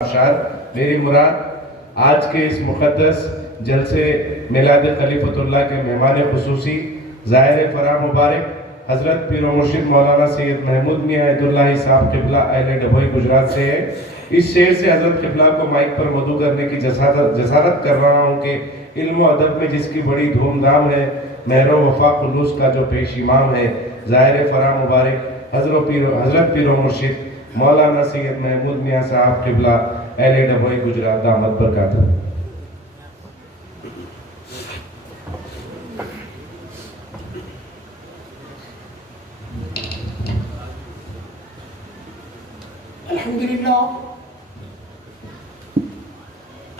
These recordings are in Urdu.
اشعار میری مراد آج کے اس مقدس جلسے میلاد خلیفۃ اللہ کے مہمان خصوصی ظاہر فرا مبارک حضرت پیر و مرشد مولانا سید محمود میاں عید اللہ صاحب قبلہ اہل ڈبھوئی گجرات سے ہے۔ اس شعر سے حضرت قبلہ کو مائک پر مدعو کرنے کی جسارت کر رہا ہوں کہ علم و ادب میں جس کی بڑی دھوم دھام ہے، مہر و وفا خلوص کا جو پیش امام ہے، ظاہر فرا مبارک حضرت پیر و مرشد مولانا سید محمود میاں صاحب قبلہ اہل ڈبھوئی گجرات دامت برکاتہ۔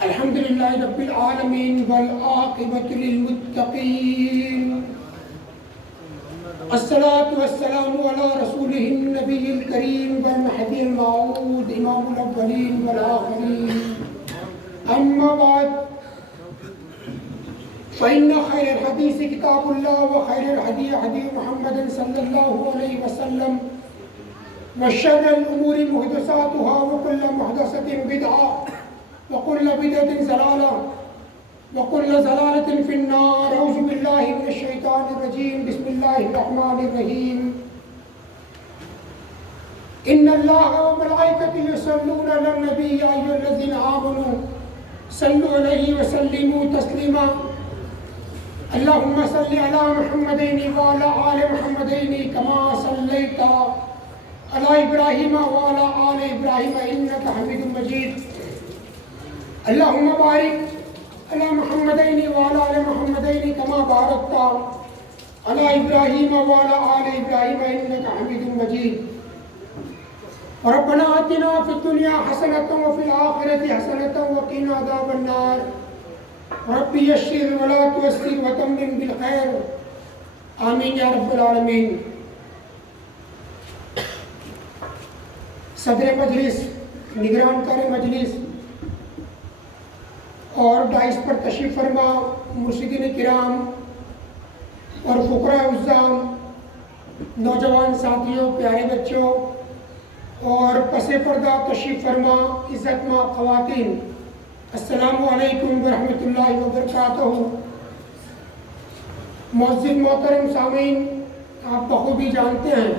الحمدللہ رب العالمین والعاقبۃ للمتقین، الصلاة والسلام علی رسولہ النبی الکریم والمہدی الموعود امام الاولین والآخرین، اما بعد فإن خیر الحدیث کتاب اللہ وخیر الہدی ہدی محمد صلی اللہ علیہ وسلم وشر الامور محدثاتها وكل محدثة بدعة وكل بدعة ضلالة وكل ضلالة في النار۔ اعوذ باللہ من الشیطان الرجیم، بسم اللہ الرحمن الرحیم۔ ان اللہ وملائکته یصلون علی النبی یا ایھا الذین آمنوا صلوا علیہ وسلموا تسلیما۔ اللہم صل علی محمدین وعلی آل محمدین کما صلیت علی ابراہیم وعلی آل ابراہیم انک حمید مجید۔ اللہم بارک علی محمدین وعلی آل محمدین کما بارکت علی ابراہیم وعلی آل ابراہیم انک حمید مجید۔ ربنا آتنا فی الدنیا حسنۃ وفی الآخرۃ حسنۃ وقنا عذاب النار۔ رب یسر ولا تعسر وتمم بالخیر، آمین یا رب العالمین۔ صدر مجلس، نگران کار مجلس اور ڈائس پر تشریف فرما مرشدین کرام اور فقراء عزام، نوجوان ساتھیوں، پیارے بچوں اور پس پردہ تشریف فرما عزت مآب خواتین، السلام علیکم ورحمۃ اللہ وبرکاتہ۔ معزز محترم سامعین، آپ بخوبی جانتے ہیں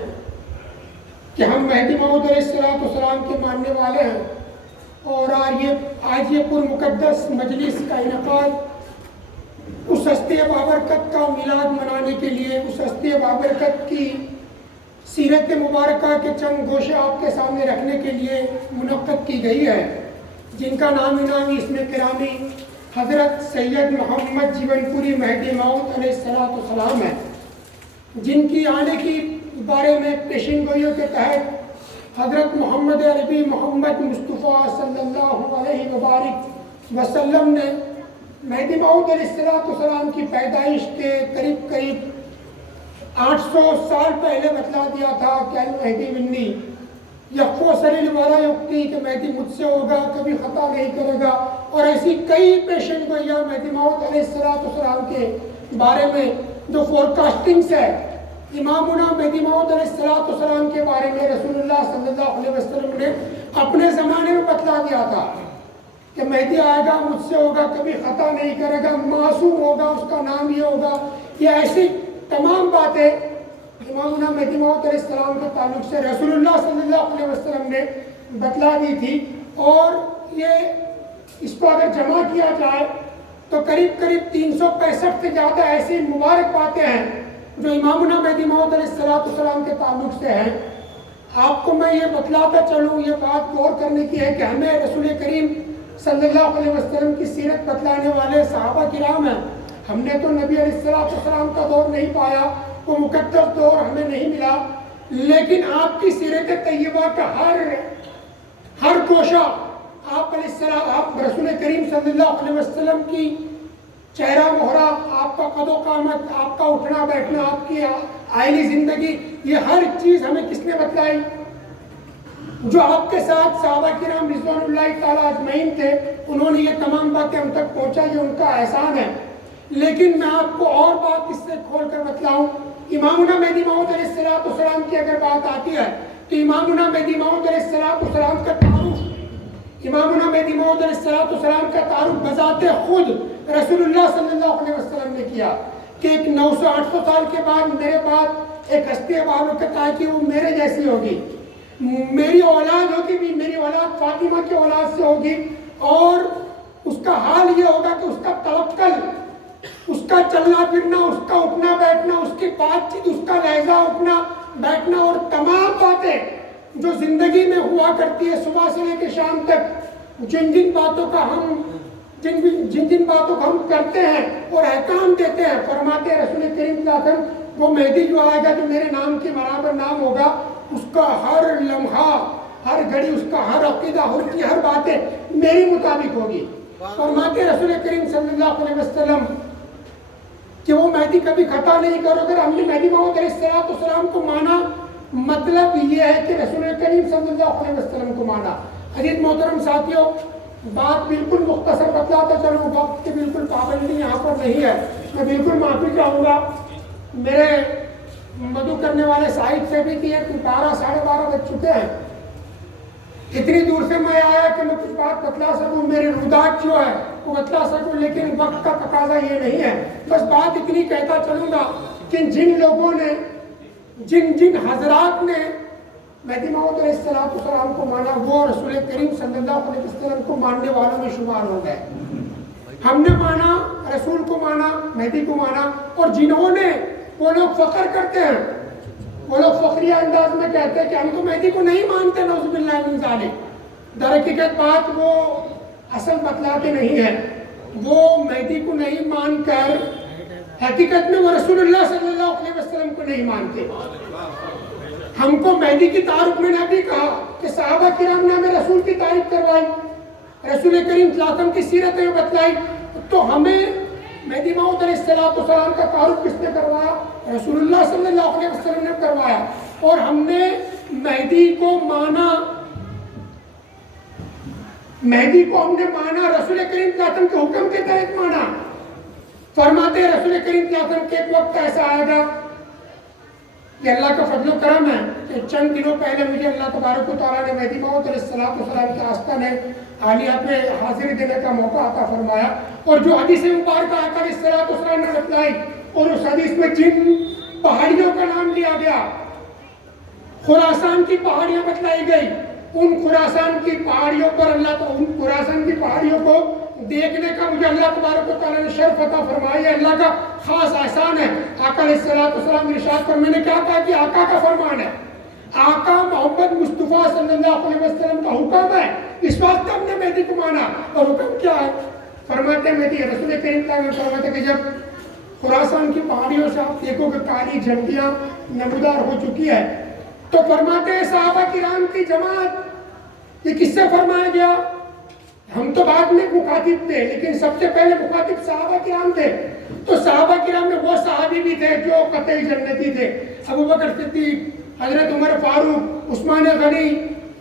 کہ ہم مہدی موعود علیہ السلام کے ماننے والے ہیں، اور آج یہ پر مقدس مجلس کا انعقاد اس ہستی بابرکت کا میلاد منانے کے لیے، اس ہستی بابرکت کی سیرت مبارکہ کے چند گوشے آپ کے سامنے رکھنے کے لیے منعقد کی گئی ہے، جن کا نامی اس میں گرامی حضرت سید محمد جیون پوری مہدی موعود علیہ السلام ہے، جن کی آنے کی بارے میں پیشین گوئیوں کے تحت حضرت محمد عربی محمد مصطفیٰ صلی اللہ علیہ وبارک وسلم نے مہدی موعود علیہ السلام کی پیدائش کے قریب 800 سال پہلے بتلا دیا تھا کہ المہدی منی یخفو سلیل والا یقتی، کہ مہدی مجھ سے ہوگا، کبھی خطا نہیں کرے گا، اور ایسی کئی پیشن گوئیاں مہدی موعود علیہ السلام کے بارے میں جو فورکاسٹنگز ہے۔ امامنا مہدی موعود علیہ السلام کے بارے میں رسول اللہ صلی اللہ علیہ وسلم نے اپنے زمانے میں بتلا دیا تھا کہ مہدی آئے گا، مجھ سے ہوگا، کبھی خطا نہیں کرے گا، معصوم ہوگا، اس کا نام یہ ہوگا۔ یہ ایسی تمام باتیں امامنا مہدی موعود علیہ السلام کے تعلق سے رسول اللہ صلی اللہ علیہ وسلم نے بتلا دی تھی، اور یہ اس کو اگر جمع کیا جائے تو قریب 365 سے زیادہ ایسی مبارک باتیں ہیں جو امامنا مہدی موعود علیہ السلام کے تعلق سے ہیں۔ آپ کو میں یہ بتلاتا چلوں، یہ بات غور کرنے کی ہے کہ ہمیں رسول کریم صلی اللہ علیہ وسلم کی سیرت بتلانے والے صحابہ کرام ہیں۔ ہم نے تو نبی علیہ السلام کا دور نہیں پایا، وہ مقدس دور ہمیں نہیں ملا، لیکن آپ کی سیرت طیبہ کا ہر گوشہ آپ رسول کریم صلی اللہ علیہ وسلم کی چہرہ مہرہ، آپ کا قد و قامت، آپ کا اٹھنا بیٹھنا، آپ کی آئلی زندگی، یہ ہر چیز ہمیں کس نے بتلائی؟ جو آپ کے ساتھ صحابہ کرام رضوان اللہ تعالیٰ اجمعین تھے، انہوں نے یہ تمام باتیں ہم تک پہنچائی، یہ ان کا احسان ہے۔ لیکن میں آپ کو اور بات اس سے کھول کر بتلاؤں، امامنا مہدی موعود علیہ السلام کی اگر بات آتی ہے تو امامنا مہدی موعود علیہ السلام کا تعارف امامنا مہدی موعود علیہ السلام کا تعارف بذات خود رسول اللہ صلی اللہ علیہ وسلم نے کیا کہ ایک 900-800 سال کے بعد میرے بعد ایک ہستی بابرکت آئے کہ وہ میرے جیسی ہوگی، میری اولاد ہوگی بھی، میری اولاد فاطمہ کی اولاد سے ہوگی، اور اس کا حال یہ ہوگا کہ اس کا توکل، اس کا چلنا پھرنا، اس کا اٹھنا بیٹھنا، اس کی بات چیت، اس کا لہجہ اٹھنا بیٹھنا اور تمام باتیں جو زندگی میں ہوا کرتی ہے صبح سے لے کے شام تک، جن باتوں کا ہم کرتے ہیں اور احکام دیتے ہیں، فرماتے ہیں رسول کریم صلی اللہ علیہ وسلم وہ مہدی جو آئے گا جو میرے نام کے برابر نام ہوگا، اس کا ہر لمحہ، ہر گھڑی، اس کا ہر عقیدہ، اس کی ہر باتیں میری مطابق ہوگی۔ فرماتے ہیں رسول کریم صلی اللہ علیہ وسلم کہ وہ مہدی کبھی خطا نہیں کرو۔ اگر ہم نے مہدی موعود علیہ السلام کو مانا، مطلب یہ ہے کہ رسول کریم صلی اللہ علیہ وسلم کو مانا۔ عزیز محترم ساتھیوں، بات بالکل مختصر بتلاتا چلوں، وقت کی بالکل پابندی یہاں پر نہیں ہے، میں بالکل معافی چاہوں گا میرے مدعو کرنے والے صاحب سے بھی کہ 12 ساڑھے 12 بج چکے ہیں، اتنی دور سے میں آیا کہ میں کچھ بات بتلا سکوں، میری رودات جو ہے وہ بتلا سکوں، لیکن وقت کا تقاضا یہ نہیں ہے۔ بس بات اتنی کہتا چلوں گا کہ جن لوگوں نے، جن حضرات نے مہدی موعود علیہ السلام کو مانا، وہ رسول کریم صلی اللہ علیہ وسلم کو ماننے والوں میں شمار ہو گئے۔ ہم نے مانا، رسول کو مانا، مہدی کو مانا، اور جنہوں نے، وہ لوگ فخر کرتے ہیں، وہ لوگ فخریہ انداز میں کہتے ہیں کہ ہم تو مہدی کو نہیں مانتے، نعوذ باللہ من ذالک۔ در حقیقت بات وہ اصل بتلاتے نہیں ہیں، وہ مہدی کو نہیں مان کر حقیقت میں وہ رسول اللہ صلی اللہ علیہ وسلم کو نہیں مانتے۔ ہم کو مہدی کی تعارف میں نے ابھی کہا کہ صحابہ کرام نے ہمیں رسول کی تعریف کروائی، رسول کریم صلی اللہ علیہ وسلم کی سیرتیں بتلائی، تو ہمیں مہدی موعود علیہ السلام کا تعارف کس نے کروایا؟ رسول اللہ صلی اللہ علیہ وسلم نے کروایا، اور ہم نے مہدی کو مانا، مہدی کو ہم نے مانا، رسول کریم صلی اللہ علیہ وسلم کے حکم کے تحت مانا۔ فرماتے ہیں رسول کریم صلی اللہ علیہ وسلم کے ایک وقت ایسا آئے گا، یہ اللہ کا فضل و کرم ہے کہ چند دنوں پہلے مجھے اللہ تبارک و تعالیٰ نے مہدی موعود علیہ السلام کے آستانے عالیہ پہ حاضری دینے کا موقع عطا فرمایا، اور جو حدیث مبارکہ آقا علیہ السلام نے بتلائی، اور اس حدیث میں جن پہاڑیوں کا نام لیا گیا، خراسان کی پہاڑیاں بتلائی گئی، ان خراسان کی پہاڑیوں پر ان خراسان کی پہاڑیوں کو دیکھنے کا مجھے اللہ تبارک و تعالیٰ نے شرف عطا فرمایا، یہ اللہ کا خاص احسان ہے۔ آقا علیہ السلام ارشاد پر میں نے کیا کہا کہ آقا کا فرمان ہے، آقا محمد مصطفیٰ صلی اللہ علیہ وسلم کا حکم ہے، اس واسطے ہم نے مہدی کو مانا۔ اور حکم کیا ہے؟ فرماتے ہیں مہدی، رسول کریم صلی اللہ علیہ وسلم فرماتے ہیں کہ جب خراسان کی پہاڑیوں سے آپ دیکھو کہ کالی جھنڈیاں نمودار ہو چکی ہے، تو فرماتے ہیں صحابہ کرام کی جماعت، یہ کس سے فرمایا گیا؟ ہم تو بعد میں مخاطب تھے، لیکن سب سے پہلے مخاطب صحابہ کرام تھے، تو صحابہ کرام میں وہ صحابی بھی تھے جو قطعی جنتی تھے، ابو بکر صدیق، حضرت عمر فاروق، عثمان غنی،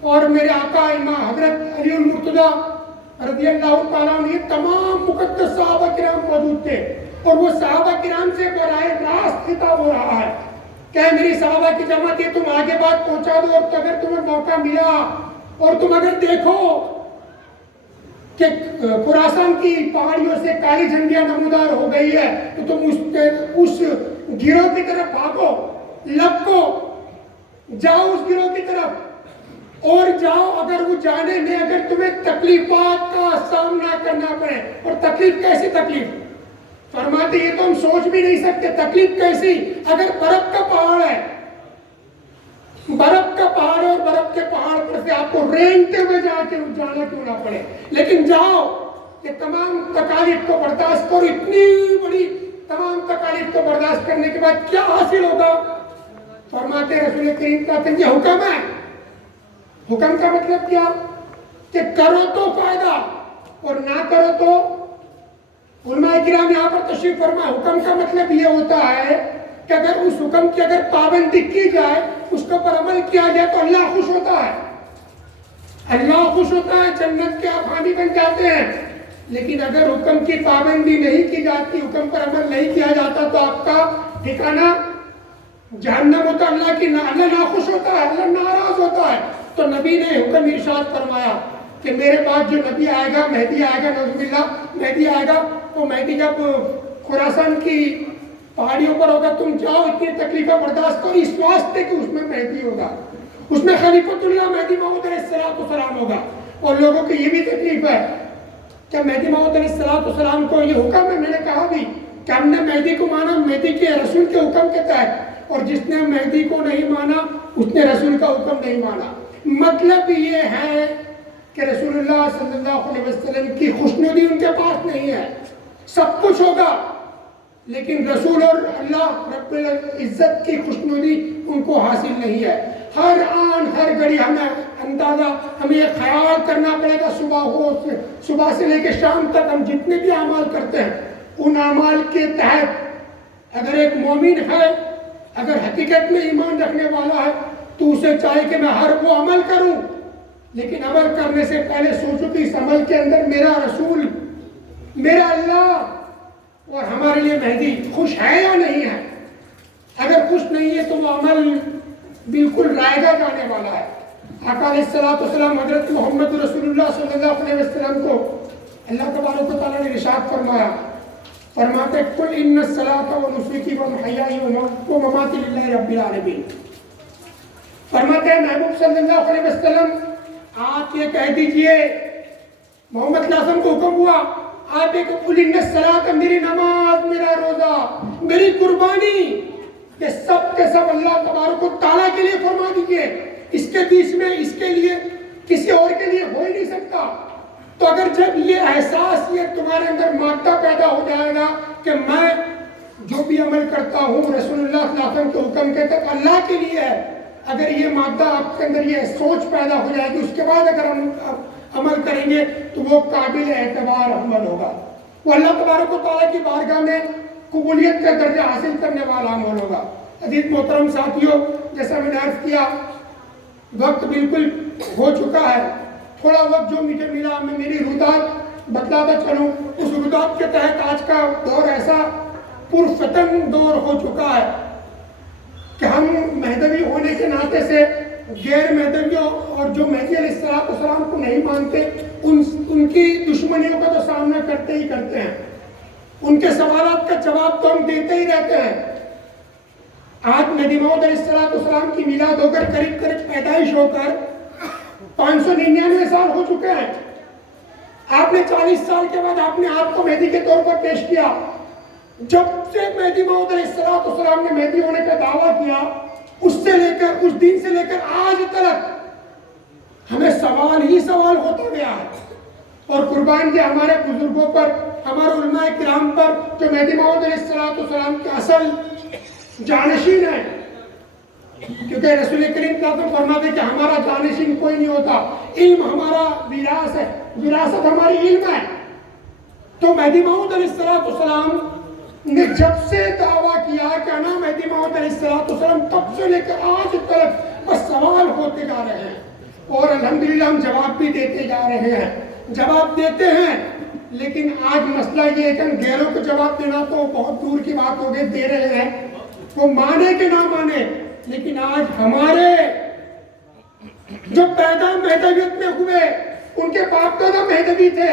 اور میرے آقا امام حضرت علی المرتضیٰ رضی اللہ تعالیٰ عنہ، یہ تمام مقدس صحابہ کرام موجود تھے، اور وہ صحابہ کرام سے براہ راست خطاب ہو رہا ہے کہ میری صحابہ کی جماعت، یہ تم آگے بات پہنچا دو، اور اگر تمہیں موقع ملا اور تم اگر دیکھو کہ خراسان کی پہاڑیوں سے کالی جھنڈیاں نمودار ہو گئی ہے، تو تم اس گروہ کی طرف بھاگو، لپکو، جاؤ اس گروہ کی طرف، اور جاؤ، اگر وہ جانے میں اگر تمہیں تکلیفات کا سامنا کرنا پڑے، اور تکلیف کیسی تکلیف؟ فرماتے یہ تو ہم سوچ بھی نہیں سکتے، تکلیف کیسی؟ اگر برف کا پہاڑ ہے، برف کا پہاڑ، اور برف کے پہاڑ پر سے آپ کو رینگتے ہوئے جانا کیوں نہ پڑے، لیکن جاؤ، یہ تمام تکالیف کو برداشت کرو، اتنی بڑی تمام تکالیف کو برداشت کرنے کے بعد کیا حاصل ہوگا؟ فرماتے رسول کریم کا یہ حکم ہے۔ حکم کا مطلب کیا؟ کہ کرو تو فائدہ اور نہ کرو تو، علماء کرام یہاں پر تشریف فرما، حکم کا مطلب یہ ہوتا ہے کہ اگر اس حکم کی اگر پابندی کی جائے، اس کے پر عمل کیا جائے تو اللہ خوش ہوتا ہے، اللہ خوش ہوتا ہے، جنت کے آپ حامی بن جاتے ہیں۔ لیکن اگر حکم کی پابندی نہیں کی جاتی، حکم پر عمل نہیں کیا جاتا، تو آپ کا ٹھکانہ جہنم ہوتا ہے، اللہ ناخوش ہوتا ہے، اللہ ناراض ہوتا ہے۔ تو نبی نے حکم ارشاد فرمایا کہ میرے بعد جو نبی آئے گا، مہدی آئے گا، نعوذ باللہ مہدی آئے گا، وہ مہدی جب خراسان کی پہاڑیوں پر ہوگا، تم جاؤ اتنی تکلیفیں برداشت کرو، اس واسطے کہ اس میں مہدی ہوگا، اس میں خلیفۃ اللہ مہدی موعود علیہ السلام ہوگا۔ اور لوگوں کی یہ بھی تکلیف ہے کہ مہدی موعود علیہ السلام کو یہ حکم ہے، میں نے کہا بھی کہ ہم نے مہدی کو مانا مہدی کے رسول کے حکم کے تحت، اور جس نے مہدی کو نہیں مانا اس نے رسول کا حکم نہیں مانا۔ مطلب یہ ہے کہ رسول اللہ صلی اللہ علیہ وسلم کی خوشنودی ان کے پاس نہیں ہے، سب کچھ ہوگا لیکن رسول اور اللہ رب العزت کی خوشنودی ان کو حاصل نہیں ہے۔ ہر آن ہر گھڑی ہمیں اندازہ، ہمیں یہ خیال کرنا پڑے گا، صبح سے لے کے شام تک ہم جتنے بھی اعمال کرتے ہیں ان اعمال کے تحت اگر ایک مومن ہے، اگر حقیقت میں ایمان رکھنے والا ہے تو اسے چاہے کہ میں ہر وہ عمل کروں، لیکن عمل کرنے سے پہلے سوچو کہ اس عمل کے اندر میرا رسول، میرا اللہ اور ہمارے لیے مہدی خوش ہے یا نہیں ہے۔ اگر خوش نہیں ہے تو وہ عمل بالکل رائگاں جانے والا ہے۔ آقا علیہ السلام حضرت محمد رسول اللہ صلی اللہ علیہ وسلم کو اللہ تبارک و تعالیٰ نے ارشاد فرمایا، فرماتے قل ان الصلاۃ ونسکی ومحیائی ومماتی للہ رب العالمین۔ فرماتے ہیں محبوب صلی اللہ علیہ وسلم آپ یہ کہہ دیجئے، محمد صلی اللہ علیہ وسلم کو حکم ہوا آپ ایک قل ان الصلاۃ، میری نماز، میرا روزہ، میری قربانی، یہ سب کے سب اللہ تبارک و تعالیٰ کے لیے فرما دیجئے، اس کے بیچ میں اس کے لیے کسی اور کے لیے ہو ہی نہیں سکتا۔ تو اگر جب یہ احساس یہ تمہارے اندر مادہ پیدا ہو جائے گا کہ میں جو بھی عمل کرتا ہوں رسول اللہ صلی اللہ علیہ وسلم کے حکم کے تک اللہ کے لیے ہے، اگر یہ مادہ آپ کے اندر یہ سوچ پیدا ہو جائے گی، اس کے بعد اگر ہم عمل کریں گے تو وہ قابل اعتبار عمل ہوگا، وہ اللہ تبارک و تعالیٰ کی بارگاہ میں قبولیت کا درجہ حاصل کرنے والا عمل ہوگا۔ عزیز محترم ساتھیوں، جیسا میں نے عرض کیا وقت بالکل ہو چکا ہے، تھوڑا وقت جو مجھے ملا میں میری رودات بتلاتا چلوں، اس رودات کے تحت آج کا دور ایسا پرفتن دور ہو چکا ہے کہ ہم مہدوی ہونے کے ناطے سے غیر مہدویوں اور جو مہدی علیہ السلام کو نہیں مانتے ان کی دشمنیوں کا تو سامنا کرتے ہی کرتے ہیں، ان کے سوالات کا جواب تو ہم دیتے ہی رہتے ہیں۔ آج مہدی موعود علیہ السلام کی میلاد ہو کر قریب پیدائش ہو کر 599 سال ہو چکے ہیں۔ آپ نے 40 سال کے بعد آپ نے آپ کو مہدی کے طور پر پیش کیا۔ جب سے مہدی موعود علیہ السلام نے مہدی ہونے کا دعویٰ کیا، اس دن سے لے کر آج تک ہمیں سوال ہی سوال ہوتا گیا ہے، اور قربان کے ہمارے بزرگوں پر، ہمارے علماء کرام پر جو مہدی موعود علیہ السلام کے اصل جانشین ہے، کیونکہ رسول کریم صلی اللہ علیہ وسلم فرماتے کہ ہمارا جانشین کوئی نہیں ہوتا، علم ہمارا وراثت ہے، وراثت ہماری علم ہے۔ تو مہدی موعود علیہ السلام نے جب سے دعویٰ کیا کہ انا مہدی موعود علیہ السلام، تب سے لے کر آج تک بس سوال ہوتے جا رہے ہیں، اور الحمدللہ ہم جواب بھی دیتے جا رہے ہیں، جواب دیتے ہیں۔ لیکن آج مسئلہ یہ ہے کہ ہم غیروں کو جواب دینا تو بہت دور کی بات ہو گئی، دے رہے ہیں، وہ مانے کہ نہ مانے، لیکن آج ہمارے جو پیدا مہدویت میں ہوئے ان کے باپ دادا مہدوی تھے،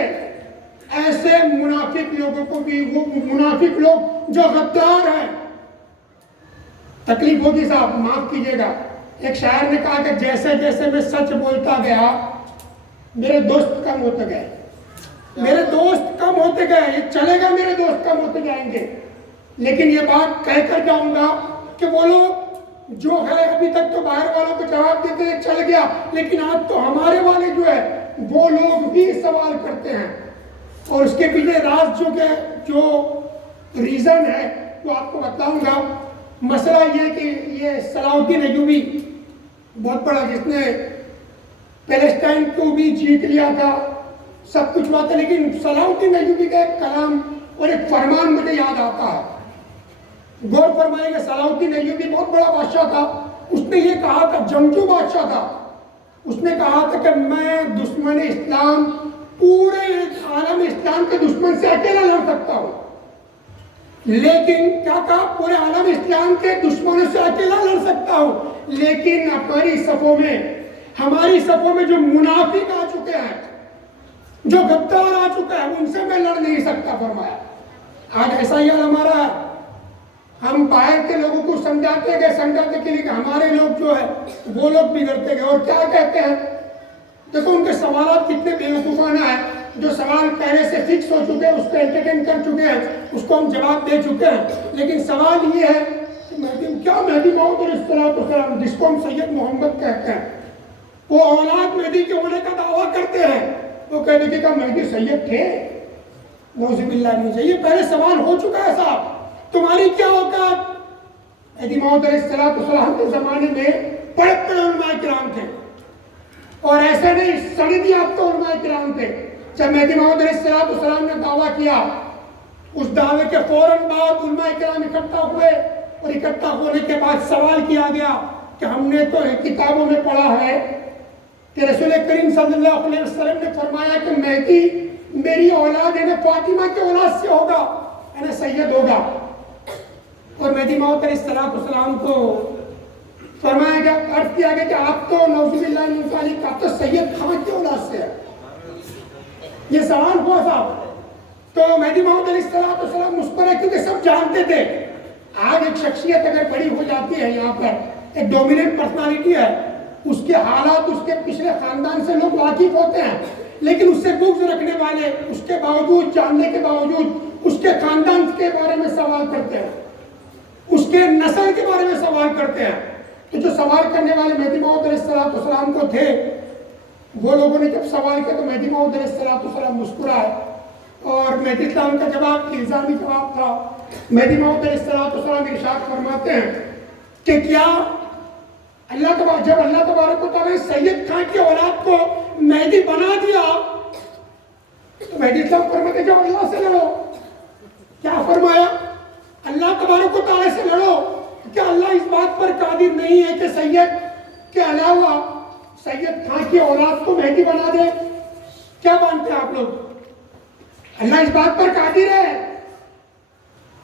ایسے منافق لوگوں کو بھی، وہ منافق لوگ جو غدار ہیں، تکلیف ہوگی صاحب معاف کیجئے گا، ایک شاعر نے کہا کہ جیسے جیسے میں سچ بولتا گیا میرے دوست کم ہوتے گئے، میرے دوست کم ہوتے گئے، یہ چلے گا میرے دوست کم ہوتے جائیں گے، لیکن یہ بات کہہ کر جاؤں گا کہ وہ لوگ جو ہے ابھی تک تو باہر والوں کو جواب دیتے ہیں چل گیا، لیکن آج تو ہمارے والے جو ہے وہ لوگ بھی سوال کرتے ہیں، اور اس کے پیچھے راز جو ریزن ہے وہ آپ کو بتاؤں گا۔ مسئلہ یہ کہ یہ صلاح الدین ایوبی بہت بڑا، جس نے پیلسٹائن کو بھی جیت لیا تھا، سب کچھ بات ہے، لیکن صلاح الدین ایوبی کا ایک کلام اور ایک فرمان مجھے یاد آتا ہے، غور فرمائیں گے۔ صلاح الدین ایوبی بہت بڑا بادشاہ تھا، اس نے یہ کہا تھا، جنگجو بادشاہ تھا، اس نے کہا تھا کہ میں دشمن اسلام، پورے عالم اسلام کے دشمن سے اکیلا لڑ سکتا ہوں، لیکن کیا کہا، پورے عالم اسلام کے دشمنوں سے اکیلا لڑ سکتا ہوں، لیکن ہماری صفوں میں جو منافق آ چکے ہیں، جو غدار آ چکا ہے ان سے میں لڑ نہیں سکتا فرمایا. آج ایسا ہی حال ہمارا ہے. ہم باہر کے لوگوں کو سمجھاتے گئے کہ ہمارے لوگ جو ہے وہ لوگ بگڑتے گئے. اور کیا کہتے ہیں؟ دیکھو ان کے سوالات کتنے بیوقوفانہ ہیں. جو سوال پہلے سے فکس ہو چکے ہیں اس کو انٹرٹین کر چکے ہیں, اس کو ہم جواب دے چکے ہیں. لیکن سوال یہ ہے کہ مہدی موعود علیہ السلام جس کو ہم سید محمد کہتے ہیں, وہ اولاد مہدی کے ہونے کا دعویٰ کرتے ہیں. وہ کہتے ہیں کہ مہدی سید تھے؟ نعوذ باللہ نہیں. یہ پہلے سوال ہو چکا ہے صاحب. تمہاری کیا اوقات؟ مہدی موعود علیہ السلام کے زمانے میں بڑے بڑے علماء کرام تھے, اور ایسے نہیں سند یافتہ علماء کرام تھے. جب مہدی موعود علیہ السلام نے دعویٰ کیا, اس دعوے کے فوراً بعد علماء کرام اکٹھا ہوئے, اور اکٹھا ہونے کے بعد سوال کیا گیا کہ ہم نے تو کتابوں میں پڑھا ہے کہ رسول کریم صلی اللہ علیہ وسلم نے فرمایا کہ مہدی میری اولاد یعنی فاطمہ کی اولاد سے ہوگا, یعنی سید ہوگا. اور مہدی موعود علیہ السلام کو فرمایا گیا, عرض کیا گیا کہ آپ تو نعوذ باللہ من ذالک آپ تو سید خان کی اولاد سے ہے. یہ سوال ہوا صاحب. تو مہدی موعود علیہ السلام اس پر ہے کیونکہ سب جانتے تھے. آج ایک شخصیت اگر بڑی ہو جاتی ہے, یہاں پر ایک ڈومیننٹ پرسنالٹی ہے, اس کے حالات اس کے پچھلے خاندان سے لوگ واقف ہوتے ہیں, لیکن اس سے بغض رکھنے والے اس کے باوجود, جاننے کے باوجود اس کے خاندان کے بارے میں سوال کرتے ہیں, اس کے نسل کے بارے میں سوال کرتے ہیں. تو جو سوال کرنے والے مہدی موعود علیہ السلام کو تھے, وہ لوگوں نے جب سوال کیا تو مہدی موعود علیہ السلام مسکرائے, اور مہدی اسلام کا جواب الزامی جواب تھا. مہدی موعود علیہ السلام ارشاد فرماتے ہیں کہ کیا جب اللہ تبارک و تعالیٰ نے سید خان کی اولاد کو مہدی بنا دیا تو مہدی اسلام فرماتے ہیں جب اللہ سے لڑو. کیا فرمایا؟ اللہ تبارک و تعالیٰ سے لڑو. کیا اللہ اس بات پر قادر نہیں ہے کہ سید کے علاوہ سید خان کی اولاد کو مہدی بنا دے؟ کیا مانتے ہیں آپ لوگ؟ اللہ اس بات پر قادر ہے.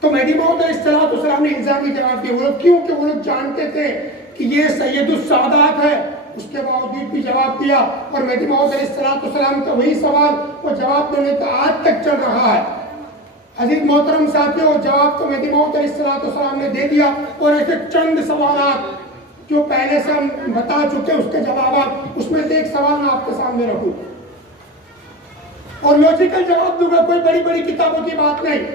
تو مہدی موعود علیہ السلام نے الزامی جواب دیا. وہ لوگ کیوں؟ کہ وہ لوگ جانتے تھے کہ یہ سید السادات ہے, اس کے باوجود بھی جواب دیا. اور مہدی موعود علیہ السلام کا وہی سوال وہ جواب دینے کا آج تک چل رہا ہے. عزیز محترم ساتھیوں, جواب تو مہدی موعود علیہ السلام نے دے دیا, اور ایسے چند سوالات جو پہلے سے ہم بتا چکے اس کے جوابات, اس میں سے ایک سوال میں آپ کے سامنے رکھوں اور لوجیکل جواب دوں گا, کوئی بڑی بڑی کتابوں کی بات نہیں.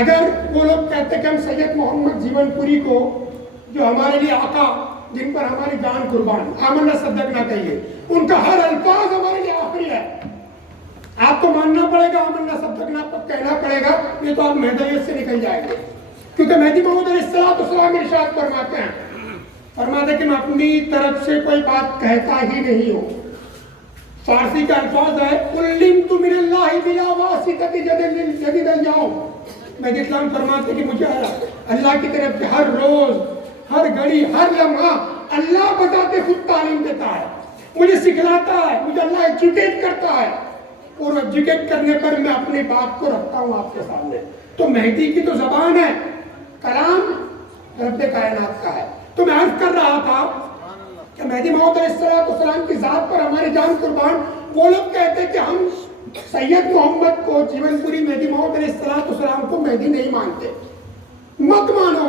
اگر وہ لوگ کہتے کہ ہم سید محمد جیون پوری کو, جو ہمارے لیے آقا جن پر ہماری جان قربان, آمنا صدقنا کہیے, ان کا ہر الفاظ ہمارے لیے آخری ہے, آپ کو ماننا پڑے گا, آمنا صدقنا کہنا پڑے گا, یہ تو آپ مہدویت سے نکل جائیں گے. کیونکہ مہدی موعود علیہ السلام ارشاد فرماتے ہیں کہ میں اپنی طرف سے کوئی بات کہتا ہی نہیں ہوں. فارسی کا الفاظ ہے علمت من اللہ بلا واسطۃ جدید اليوم. مہدی اسلام فرماتے کہ مجھے اللہ کی طرف سے ہر روز, ہر گھڑی, ہر لمحہ اللہ بتاتے خود تعلیم دیتا ہے, مجھے سکھلاتا ہے, مجھے اللہ ایجوکیٹ کرتا ہے, اور ایجوکیٹ کرنے پر میں اپنی بات کو رکھتا ہوں آپ کے سامنے. تو مہدی کی تو زبان ہے, کلام رب کائنات کا ہے. تو میں عرض کر رہا تھا کہ مہدی موعود علیہ السلام کی ذات پر ہماری جان قربان. وہ لوگ کہتے کہ ہم سید محمد کو, جیون پوری مہدی موعود علیہ السلام کو مہدی نہیں مانتے. مت مانو,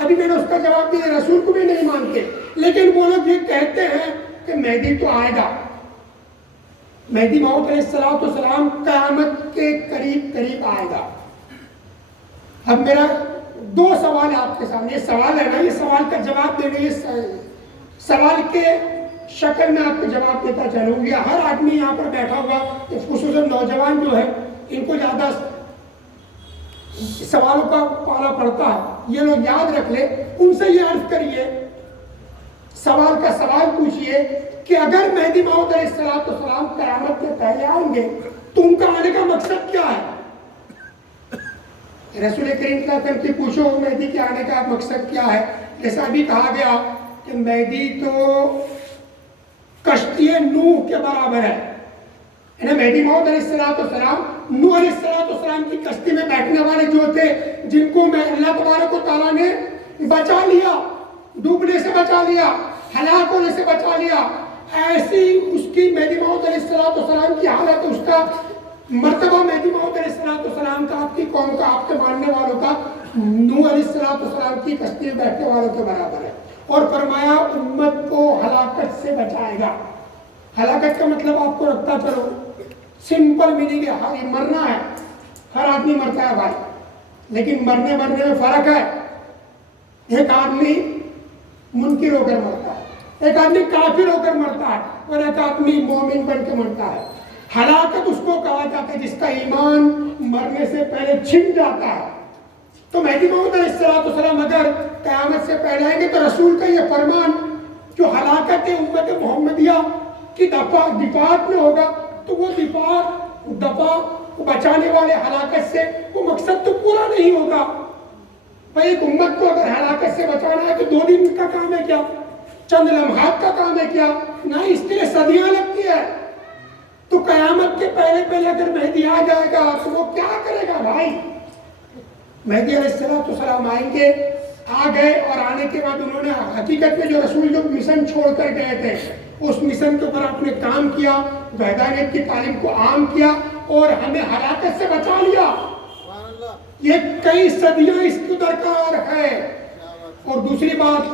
ابھی میں نے اس کا جواب دیا, رسول کو بھی نہیں مانتے. لیکن وہ لوگ یہ کہتے ہیں کہ مہدی تو آئے گا, مہدی موعود علیہ السلام قیامت کے قریب قریب آئے گا. اب میرا دو سوال ہے آپ کے سامنے. یہ سوال ہے نا, یہ سوال کا جواب دینے, یہ سوال کے شکل میں آپ کو جواب دیتا چلوں گا. ہر آدمی یہاں پر بیٹھا ہوا, خصوصاً نوجوان جو ہے, ان کو زیادہ سوالوں کا پالا پڑتا ہے. یہ لوگ یاد رکھ لے, ان سے یہ عرض کریے, سوال کا سوال پوچھئے کہ اگر مہدی موعود علیہ السلام قیامت کے پہلے آئیں گے تو ان کا آنے کا مقصد کیا ہے؟ رسول کریم صلی اللہ علیہ وسلم کی پوچھو مہدی کے آنے کا مقصد کیا ہے. جیسا ابھی کہا گیا کہ مہدی تو کشتی نوح کے برابر ہے. مہدی موعود علیہ السلام نوح علیہ السلام کی کشتی میں بیٹھنے والے جو تھے, جن کو اللہ تبارک و تعالیٰ نے بچا لیا, ڈوبنے سے بچا لیا, ہلاک ہونے سے بچا لیا. ایسی اس کی مہدی موعود علیہ السلام کی حالت، اس کا مرتبہ مہدی موعود علیہ السلام کا، آپ کی قوم کا، آپ کے ماننے والوں کا نوح علیہ السلام کی کشتی میں بیٹھنے والوں کے برابر ہے۔ اور فرمایا امت کو ہلاکت سے بچائے گا۔ ہلاکت کا مطلب آپ کو رکھتا چلو، سمپل میننگ ہے، مرنا ہے، ہر آدمی مرتا ہے بھائی، لیکن مرنے میں فرق ہے۔ ایک آدمی منکر ہو کر مرتا ہے، ایک آدمی کافر ہو کر مرتا ہے، اور ایک آدمی مومن بن کے مرتا ہے۔ ہلاکت اس کو کہا جاتا ہے جس کا ایمان مرنے سے پہلے چھن جاتا ہے۔ تو مہدی موعود علیہ السلام اگر قیامت سے پہلے آئیں گے تو رسول کا یہ فرمان جو ہلاکت امت محمدیہ کی دفاعت میں ہوگا، تو وہ دفاع بچانے والے ہلاکت سے وہ مقصد تو پورا نہیں ہوگا۔ بھائی ایک امت کو اگر ہلاکت سے بچانا ہے تو 2 دن کا کام ہے کیا؟ چند لمحات کا کام ہے کیا؟ نہ، اس کے لیے صدیاں لگتی ہے۔ تو قیامت کے پہلے اگر مہدی آ جائے گا تو وہ کیا کرے گا بھائی؟ مہدی علیہ السلام آئیں گے، آ گئے، اور آنے کے بعد انہوں نے حقیقت میں جو رسول جو مشن چھوڑ کر گئے تھے اس مشن کے اوپر اپنے کام کیا، وحدانیت کی تعلیم کو عام کیا اور ہمیں ہلاکت سے بچا لیا۔ یہ کئی صدیاں اس کو درکار ہے۔ اور دوسری بات،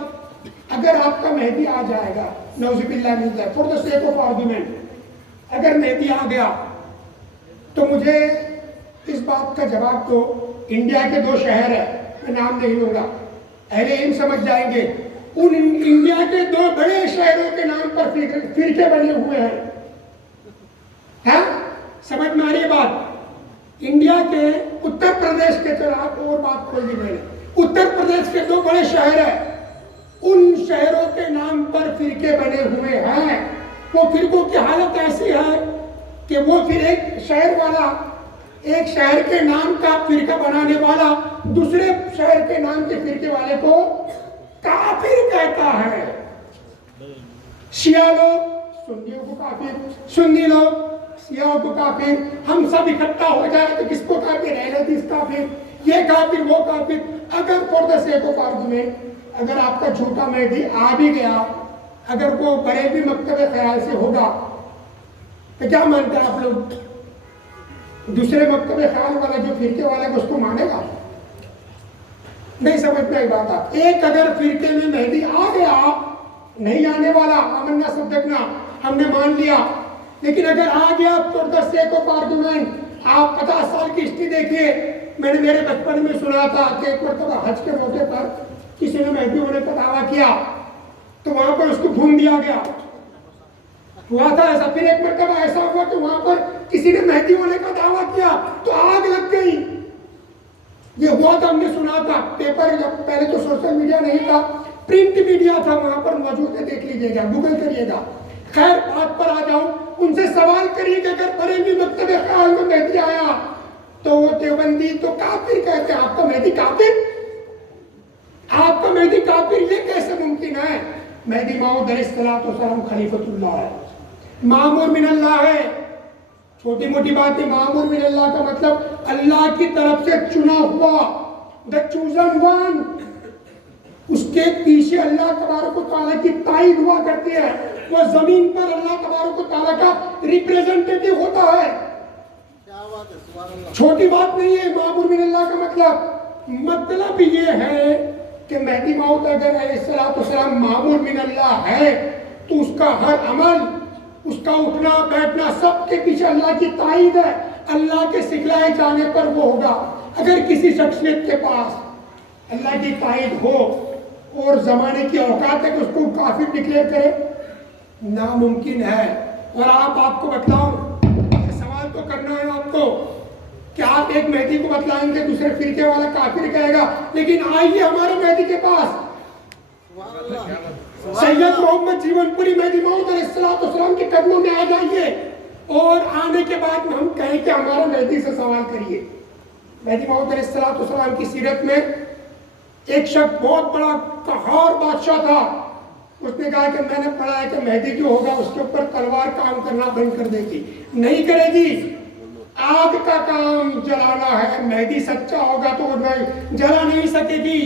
اگر آپ کا مہدی آ جائے گا، نعوذ باللہ من ذالک، for the sake of argument, اگر مہدی آ گیا تو مجھے اس بات کا جواب دو، انڈیا کے 2 شہر ہیں، میں نام نہیں لوں گا، اہل علم سمجھ جائیں گے، ان انڈیا کے 2 بڑے شہروں کے نام پر فرقے بنے ہوئے ہیں۔ ہاں سمجھ میں آ رہی بات؟ انڈیا کے اتر پردیش کے، چلو آپ اور بات کھول دی میں نے، اتر پردیش کے 2 بڑے شہر ہیں، ان شہروں کے نام پر فرقے بنے ہوئے ہیں۔ وہ فرقوں کی حالت ایسی ہے کہ وہ پھر ایک شہر کے نام کا فرقہ بنانے والا دوسرے شہر کے نام کے فرقے والے کو کافر کہتا ہے۔ شیعہ لوگ سنیوں کو کافر، سنی لوگ شیعوں کو کافر، ہم سب اکٹھا ہو جائے تو کس کو کافر؟ اہل حدیث کافر، یہ کافر، وہ کافر۔ اگر for the sake of argument, اگر آپ کا جھوٹا مہدی آ بھی گیا، اگر وہ بریلوی مکتب خیال سے ہوگا تو کیا مانتے ہیں آپ لوگ؟ دوسرے مکتب خیال والا جو فرقے والا ہے اس کو مانے گا؟ نہیں سمجھ میں آئی بات آپ؟ ایک اگر فرقے میں مہدی آ گیا، نہیں آنے والا، آمنا صدقنا، ہم نے مان لیا، لیکن اگر آ گیا for the sake of argument, آپ 50 سال کی ہسٹری دیکھیے۔ میں نے میرے بچپن میں سنا تھا کہ ایک مرتبہ حج کے موقع پر کسی نے مہدی ہونے کا دعویٰ کیا تو وہاں پر اس کو بھون دیا گیا، ہوا تھا ایسا۔ پھر ایک مرتبہ ایسا ہوا کہ وہاں پر کسی نے مہدی ہونے کا دعویٰ کیا تو آگ لگ گئی۔ یہ ہوا تھا، ہم نے سنا تھا پیپر، جب پہلے تو سوشل میڈیا نہیں تھا، پرنٹ میڈیا تھا، وہاں پر موجود ہے، دیکھ لیجئے گا، گوگل کریے گا۔ خیر بات پر آ جاؤں، ان سے سوال کریے کہ اگر بریلوی مکتب خیال میں مہدی آیا تو وہ دیوبندی تو کافر کہتے ہیں، آپ کا مہدی کافر؟ آپ کا مہدی کافر یہ کیسے ممکن ہے؟ مہدی موعود علیہ السلام خلیفۃ اللہ ہے، مامور من اللہ ہے۔ چھوٹی موٹی بات ہے، مامور من اللہ کا مطلب اللہ کی طرف سے چنا ہوا، the chosen one۔ اس کے پیچھے اللہ تبارک و تعالیٰ کی تائید ہوا کرتی ہے، وہ زمین پر اللہ تبارک و تعالیٰ کا ریپریزنٹیٹو ہوتا ہے۔ چھوٹی بات نہیں ہے مامور من اللہ کا مطلب یہ ہے کہ مہدی موعود اگر علیہ السلام مامور من اللہ ہے تو اس کا ہر عمل، اس کا اٹھنا بیٹھنا سب کے پیچھے اللہ کی تائید ہے، اللہ کے سکھلائے جانے پر وہ ہوگا۔ اگر کسی شخصیت کے پاس اللہ کی تائید ہو اور زمانے کی اوقات ہے کہ اس کو کافر ڈکلیئر کرے، ناممکن ہے۔ اور آپ کو بتلاؤں، یہ سوال تو کرنا ہے آپ کو کہ آپ ایک مہدی کو بتلائیں گے دوسرے فرقے والا کافر کہے گا، لیکن آئیے ہمارے مہدی کے پاس، سید محمد جیون پوری مہدی موعود علیہ السلام کے قدموں میں آ جائیے، اور آنے کے بعد ہم کہیں کہ ہمارا مہدی سے سوال کریے۔ مہدی موعود علیہ السلام کی سیرت میں ایک شخص بہت بڑا قہار بادشاہ تھا، اس نے کہا کہ میں نے پڑھا ہے کہ مہدی جو ہوگا اس کے اوپر تلوار کام کرنا بند کر دے گی، نہیں کرے گی، آگ کا کام جلانا ہے، مہدی سچا ہوگا تو وہ جلا نہیں سکے گی،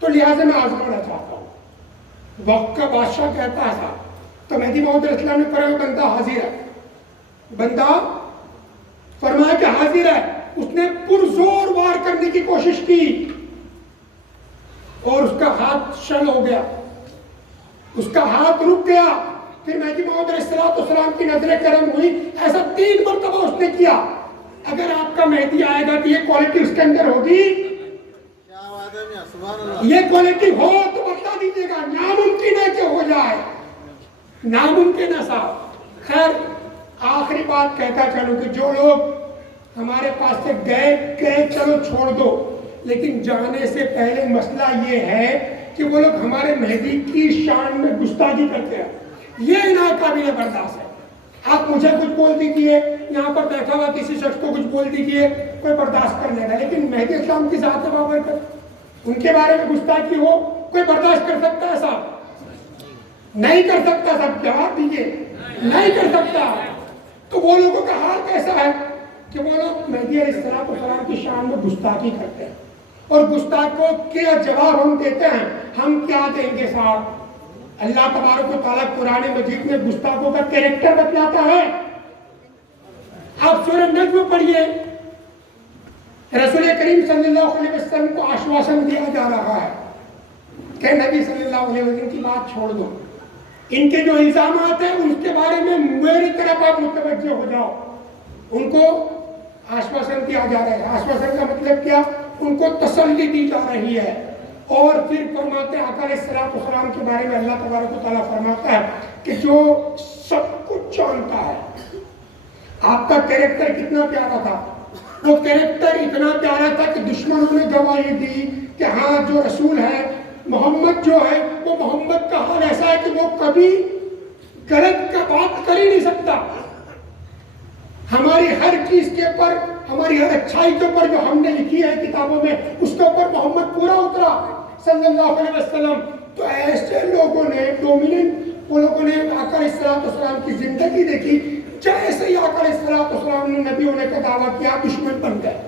تو لہٰذا میں آزمانا چاہتا ہوں۔ وقت کا بادشاہ کہتا تھا تو مہدی موعود علیہ السلام نے فرمایا بندہ حاضر ہے، بندہ فرمایا کہ حاضر ہے. اس نے پرزور وار کرنے کی کوشش کی اور اس کا ہاتھ شل ہو گیا، اس کا ہاتھ رک گیا. پھر مہدی موعود علیہ السلام کی نظر کرم ہوئی، ایسا 3 مرتبہ اس نے کیا. اگر آپ کا مہدی آئے گا تو یہ کوالٹی اس کے اندر ہوگی، یہ کوالٹی ہو تو بتا دیجیے گا. ناممکن ہے کہ ہو جائے، ناممکن ہے صاحب. خیر آخری بات کہتا چلوں کہ جو لوگ ہمارے پاس سے گئے چلو چھوڑ دو، لیکن جانے سے پہلے مسئلہ یہ ہے کہ وہ لوگ ہمارے مہدی کی شان میں گستاخی کرتے ہیں. یہ ناقابل برداشت ہے. آپ مجھے کچھ بول دیجئے، یہاں پر بیٹھا ہوا کسی شخص کو کچھ بول دیجئے، کوئی برداشت کر لے گا. لیکن مہدی اسلام کی ذات بابرکت، ان کے بارے میں گستاخی ہو، کوئی برداشت کر سکتا ہے صاحب؟ نہیں کر سکتا. صاحب جواب دیجئے، نہیں کر سکتا. تو وہ لوگوں کا حال کیسا ہے کہ وہ لوگ مہدی علیہ السلام کی شان میں گستاخی کرتے ہیں، اور گستاخوں کے جواب ہم دیتے ہیں. ہم کیا دیں گے صاحب؟ اللہ تبارک و تعالیٰ قرآن مجید میں گستاخوں کا کیریکٹر بتلاتا ہے. آپ سورہ نجم پڑھیے، رسول کریم صلی اللہ علیہ وسلم کو آشواسن دیا جا رہا ہے کہ نبی صلی اللہ علیہ وسلم کی بات چھوڑ دو، ان کے جو الزامات ہیں ان کے بارے میں میری طرف آپ متوجہ ہو جاؤ. ان کو آشواسن دیا جا رہا ہے. آشواسن کا مطلب کیا؟ ان کو تسلی دی جا رہی ہے. اور پھر فرماتے ہیں آقا علیہ السلام کے بارے میں اللہ تبارک و تعالیٰ فرماتا ہے کہ جو سب کچھ جانتا ہے. آپ کا کیریکٹر کتنا پیارا تھا، وہ کیریکٹر اتنا پیارا تھا کہ دشمنوں نے گواہی دی کہ ہاں جو رسول ہے محمد جو ہے، وہ محمد کا حال ایسا ہے کہ وہ کبھی غلط کا بات کر ہی نہیں سکتا. ہماری ہر چیز کے اوپر، ہماری ہر اچھائی کے اوپر جو ہم نے لکھی ہے کتابوں میں، اس کے اوپر محمد پورا اترا صلی اللہ علیہ وسلم. تو ایسے لوگوں نے ڈومیننٹ، وہ لوگوں نے آقا علیہ السلام کی زندگی دیکھی، جیسے ہی آقا علیہ السلام نے نبی ہونے کا دعویٰ کیا دشمن بن گئے.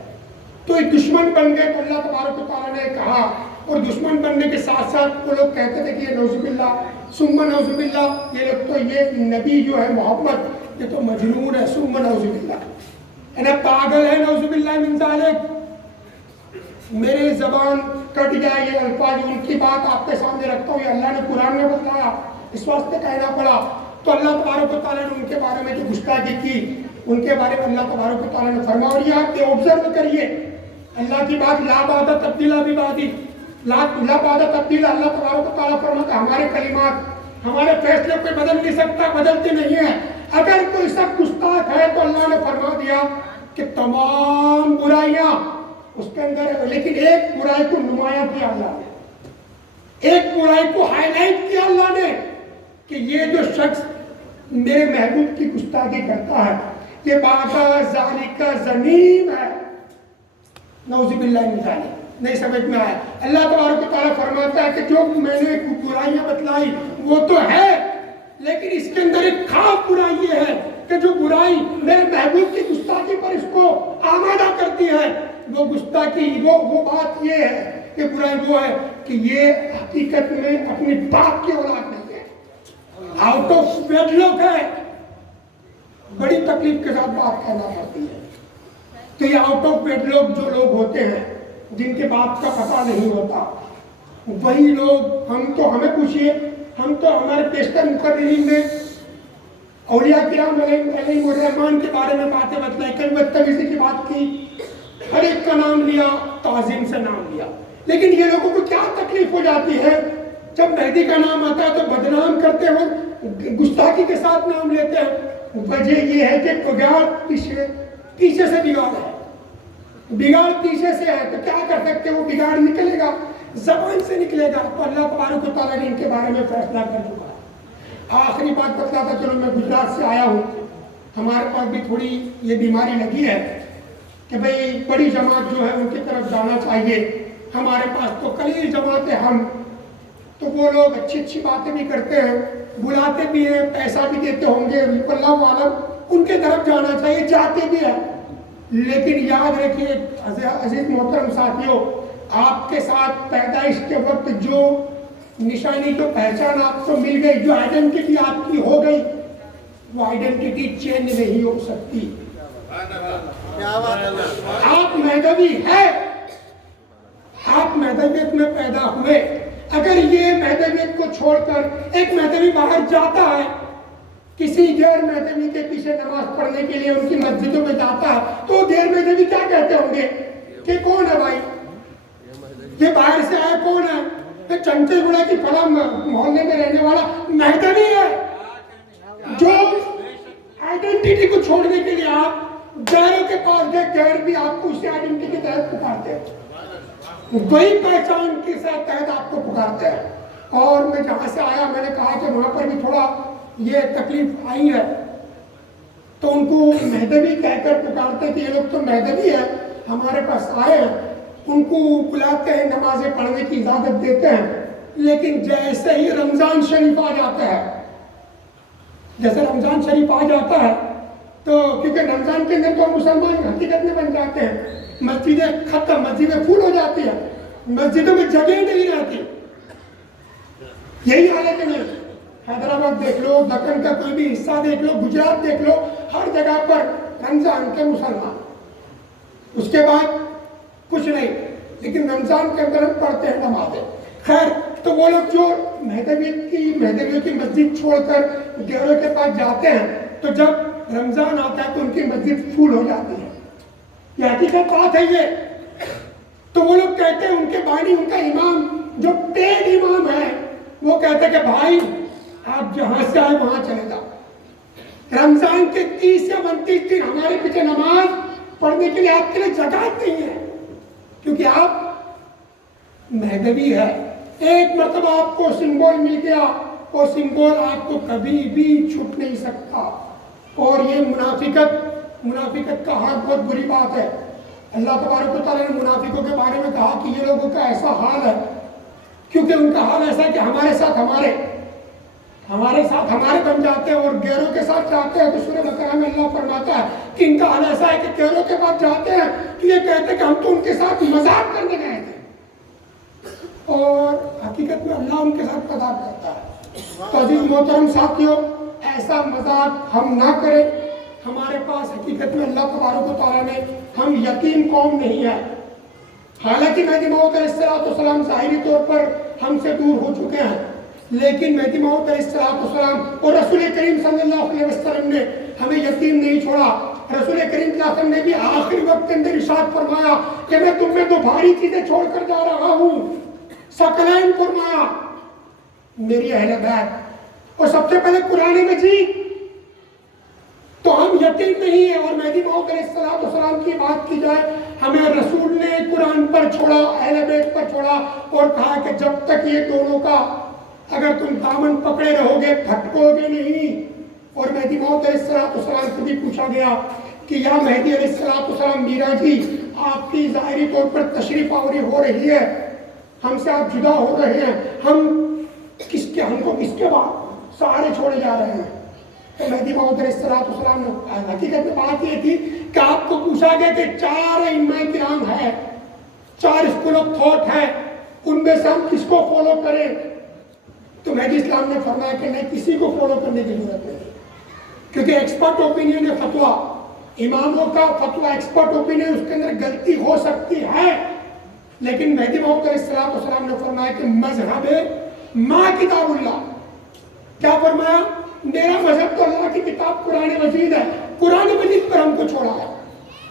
تو یہ دشمن بن گئے تو اللہ تبارک و تعالیٰ نے کہا، اور دشمن بننے کے ساتھ ساتھ وہ لوگ کہتے تھے کہ یہ نعوذ باللہ ثم نعوذ باللہ، یہ لوگ تو یہ نبی جو ہے محمد یہ تو مجنون ہے، ثم نعوذ باللہ، انہیں پاگل ہے، نعوذ باللہ من ذالک. میرے زبان کٹ جائے یہ الفاظ، ان کی بات آپ کے سامنے رکھتا ہوں، یہ اللہ نے قرآن میں بتایا، اس واسطے کہنا پڑا. تو اللہ تبارک و تعالیٰ نے ان کے بارے میں جو گستاخی کی، ان کے بارے میں اللہ تبارک و تعالیٰ نے فرمایا. اور یہ آپ یہ آبزرو کریے اللہ کی بات، لا بعد تبدیل بعدی، لا بعد تبدیل. اللہ تبارک و تعالیٰ فرماتا ہمارے کلمات، ہمارے فیصلے کوئی بدل نہیں سکتا، بدلتے نہیں ہیں. اگر کوئی سب گستاخ ہے تو اللہ نے فرما دیا کہ تمام برائیاں اس کے اندر ہے، لیکن ایک برائی کو نمایاں کیا اللہ نے، ایک برائی کو ہائی لائٹ کیا اللہ نے کہ یہ جو شخص میرے محبوب کی گستاخی کرتا ہے یہ بابا ذالک زنیم ہے. نعوذ باللہ من ذالک. نہیں سمجھ میں آیا؟ اللہ تبارک و تعالیٰ فرماتا ہے کہ جو میں نے برائیاں بتلائی وہ تو ہے، لیکن اس کے اندر ایک خاص برائی یہ ہے کہ جو برائی میرے محبوب کی گستاخی پر اس کو آمادہ کرتی ہے، وہ گستاخی، وہ بات یہ ہے کہ برائی وہ ہے کہ یہ حقیقت میں اپنی باپ کی اولاد نہیں ہے، آؤٹ آف ویڈلاک ہے. بڑی تکلیف کے ساتھ بات کہنا پڑتی ہے. تو یہ آؤٹ آف ویڈلاک جو لوگ ہوتے ہیں جن کے باپ کا پتہ نہیں ہوتا، وہی لوگ، ہمیں پوچھئے، ہم تو ہمارے پیشتر مقررین میں اولیاء کرام علیہم الرحمن کے بارے میں باتیں بتلائی، کبھی بدتمیزی کی بات کی، ہر ایک کا نام لیا، تعظیم سے نام لیا. لیکن یہ لوگوں کو کیا تکلیف ہو جاتی ہے جب مہدی کا نام آتا ہے تو بدنام کرتے ہیں، گستاخی کے ساتھ نام لیتے ہیں. وجہ یہ ہے کہ بگاڑ پیچھے سے بگاڑ ہے، بگاڑ پیچھے سے ہے، تو کیا کر سکتے ہیں؟ وہ بگاڑ نکلے گا، زبان سے نکلے گا. تو اللہ تبارک و تعالیٰ نے ان کے بارے میں فیصلہ کر چکا ہے. آخری بات بتلاتا چلو، میں گجرات سے آیا ہوں، ہمارے پاس بھی تھوڑی یہ بیماری لگی ہے کہ بھئی بڑی جماعت جو ہے ان کی طرف جانا چاہیے. ہمارے پاس تو قلیل جماعت ہے، ہم تو وہ لوگ اچھی اچھی باتیں بھی کرتے ہیں، بلاتے بھی ہیں، پیسہ بھی دیتے ہوں گے، اللہ عالم، ان کے طرف جانا چاہیے، جاتے بھی ہیں. لیکن یاد رکھیے عزیز محترم ساتھیوں، آپ کے ساتھ پیدائش کے وقت جو نشانی جو پہچان آپ کو مل گئی, جو آئیڈینٹی آپ کی ہو گئی, وہ آئیڈینٹی چینج نہیں ہو سکتی. آپ مہدوی ہے, آپ مہدویت میں پیدا ہوئے. اگر یہ مہدویت کو چھوڑ کر ایک مہدوی باہر جاتا ہے, کسی غیر مہدوی کے پیچھے نماز پڑھنے کے لیے ان کی مسجدوں میں جاتا ہے, تو غیر مہدوی کیا کہتے ہوں گے کہ کون ہے بھائی, یہ باہر سے آیا کون ہے, یہ چنچل گڑا کی فلاں محلے میں رہنے والا مہدوی ہے. جو آئیڈینٹی کو چھوڑنے کے لیے آپ غیروں کے پاس گئے, غیر بھی آپ کو اسی آئیڈینٹی کے تحت پکارتے ہیں, وہی پہچان کے ساتھ تحت آپ کو پکارتے ہیں. اور میں جہاں سے آیا میں نے کہا کہ وہاں پر بھی تھوڑا یہ تکلیف آئی ہے, تو ان کو مہدوی کہہ کر پکارتے کہ یہ لوگ تو مہدوی ہے, ہمارے پاس آئے ہیں, ان کو بلاتے ہیں, نمازیں پڑھنے کی اجازت دیتے ہیں. لیکن جیسے ہی رمضان شریف آ جاتا ہے, جیسے رمضان شریف آ جاتا ہے تو کیونکہ رمضان کے اندر تو مسلمان حقیقت میں بن جاتے ہیں, مسجدیں ختم, مسجدیں فل ہو جاتی ہیں, مسجدوں میں جگہ نہیں رہتی. یہی حال ہے کہ نہیں, حیدرآباد دیکھ لو, دکن کا کوئی بھی حصہ دیکھ لو, گجرات دیکھ لو, ہر جگہ پر رمضان کے مسلمان, اس کے بعد کچھ نہیں. لیکن رمضان کے اندر ہم پڑھتے ہیں نمازیں. خیر, تو وہ لوگ جو مہدویوں کی مسجد چھوڑ کر غیروں کے پاس جاتے ہیں, تو جب رمضان آتا ہے تو ان کی مسجد فل ہو جاتی ہے. یہ حقیقت بات ہے یہ. تو وہ لوگ کہتے ہیں, ان کے بانی, ان کا امام جو پیڈ امام ہے, وہ کہتے ہیں کہ بھائی آپ جہاں سے آئے وہاں چلے جاؤ, رمضان کے 30 یا 29 دن ہمارے پیچھے نماز پڑھنے کے لیے آپ کے لیے جگہ نہیں ہے, کیونکہ آپ مہدوی ہے. ایک مرتبہ آپ کو سمبول مل گیا, وہ سمبول آپ کو کبھی بھی چھوٹ نہیں سکتا. اور یہ منافقت کا حال بہت بری بات ہے. اللہ تبارک و تعالیٰ نے منافقوں کے بارے میں کہا کہ یہ لوگوں کا ایسا حال ہے, کیونکہ ان کا حال ایسا ہے کہ ہمارے ساتھ ہمارے بن جاتے ہیں اور غیروں کے ساتھ جاتے ہیں. تو سورہ بقرہ میں اللہ فرماتا ہے کہ ان کا حال ایسا ہے کہ غیروں کے پاس جاتے ہیں تو یہ کہتے ہیں کہ ہم تو ان کے ساتھ مذاق کرنے گئے تھے, اور حقیقت میں اللہ ان کے ساتھ مذاق کرتا ہے. تو عزیز محترم ساتھیوں, ایسا مذاق ہم نہ کریں. ہمارے پاس حقیقت میں اللہ تبارک و تعالیٰ نے, ہم یتیم قوم نہیں ہے. حالانکہ مہدی موعود علیہ السلام ظاہری طور پر ہم سے دور ہو چکے ہیں, لیکن مہدی موعود علیہ السلام اور رسول کریم صلی اللہ علیہ وسلم نے ہمیں یتیم نہیں چھوڑا. رسول کریم صلی اللہ علیہ وسلم نے بھی آخری وقت کے اندر ارشاد فرمایا کہ میں تم میں 2 بھاری چیزیں چھوڑ کر جا رہا ہوں. ثقلین فرمایا, میری اہل بیت, اور سب سے پہلے قرآن مجید. تو ہم یتیم نہیں ہیں. اور مہدی موعود علیہ السلام کی بات کی جائے, ہمیں رسول نے قرآن پر چھوڑا, اہل بیت پر چھوڑا, اور کہا کہ جب تک یہ دونوں کا اگر تم دامن پکڑے رہو گے پھٹکو گے نہیں. اور مہدی موعود علیہ السلام سے بھی پوچھا گیا کہ یا مہدی علیہ السلام, میرا جی آپ کی ظاہری طور پر تشریف آوری ہو رہی ہے, ہم سے آپ جدا ہو رہے ہیں, ہم کو کس کے بعد سہارے چھوڑے جا رہے ہیں. تو مہدی موعود علیہ السلام نے, حقیقت میں بات یہ تھی کہ آپ کو پوچھا گیا کہ 4 ائمہ کرام ہے, 4 اسکول آف تھاٹ ہے, ان میں سے ہم کس کو فالو کریں. تو مہدی اسلام نے فرمایا کہ نہیں, کسی کو فالو کرنے کی ضرورت نہیں, کیونکہ ایکسپرٹ اوپینین ہے فتویٰ, اماموں کا فتویٰ ایکسپرٹ اوپینین, اس کے اندر غلطی ہو سکتی ہے. لیکن مہدی موعود علیہ السلام نے فرمایا کہ مذہب ما کتاب اللہ, کیا فرمایا, میرا مذہب تو اللہ کی کتاب قرآن مجید ہے, قرآن مجید پر ہم کو چھوڑا ہے.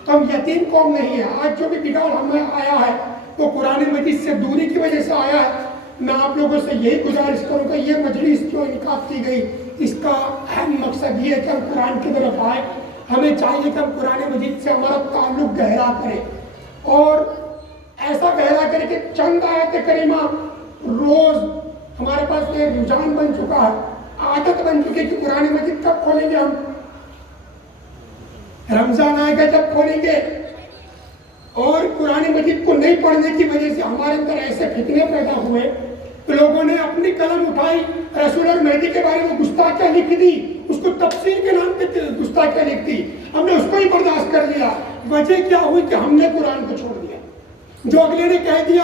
تو ہم یتیم قوم نہیں ہے. آج جو بھی بگاڑ ہمیں آیا ہے وہ قرآن مجید سے دوری کی وجہ سے آیا ہے. میں آپ لوگوں سے یہی گزارش کروں گا, یہ مجلس جو انعقاد کی گئی اس کا اہم مقصد یہ ہے کہ ہم قرآن کی طرف آئے. ہمیں چاہیے کہ ہم قرآن مجید سے ہمارا تعلق گہرا کریں, اور ایسا گہرا کریں کہ چند آیت کریمہ روز ہمارے پاس یہ رجحان بن چکا ہے, عادت بن چکی ہے کہ قرآن مجید کب کھولیں گے, ہم رمضان آئے گا جب کھولیں گے. اور قرآن مجید کو نہیں پڑھنے کی وجہ سے ہمارے اندر ایسے فتنے پیدا ہوئے کہ لوگوں نے اپنی قلم اٹھائی, رسول اور مہدی کے بارے میں گستاخیاں لکھ دی, اس کو تفسیر کے نام پہ گستاخیاں لکھ دی, ہم نے اس کو ہی برداشت کر لیا. وجہ کیا ہوئی کہ ہم نے قرآن کو چھوڑ دیا. جو اگلے نے کہہ دیا